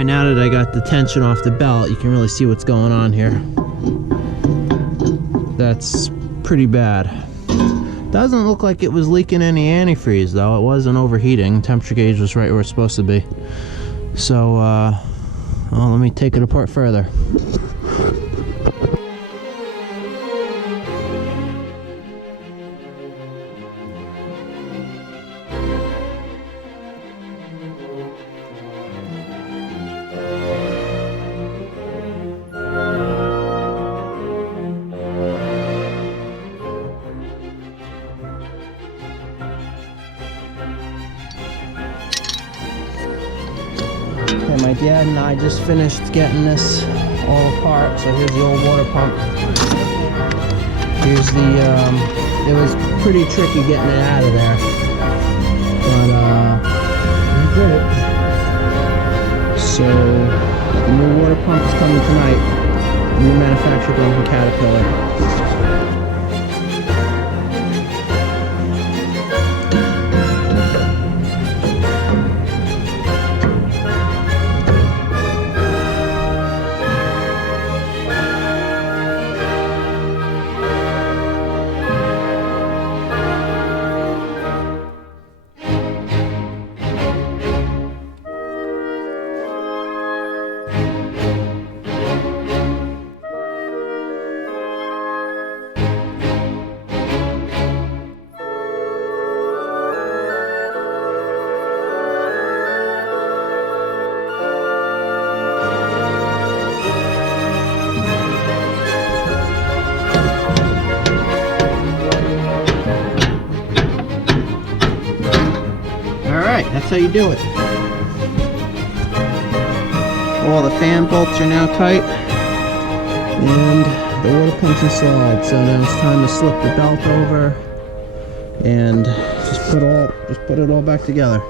Alright, now that I got the tension off the belt, you can really see what's going on here. That's pretty bad. Doesn't look like it was leaking any antifreeze though. It wasn't overheating. Temperature gauge was right where it's supposed to be. So, well, let me take it apart further. Okay, my dad and I just finished getting this all apart. So here's the old water pump. Here's the, it was pretty tricky getting it out of there. But, we did it. So, the new water pump is coming tonight. New manufactured one from Caterpillar. That's how you do it. All the fan bolts are now tight and the water pump's installed. So now it's time to slip the belt over and just put it all back together.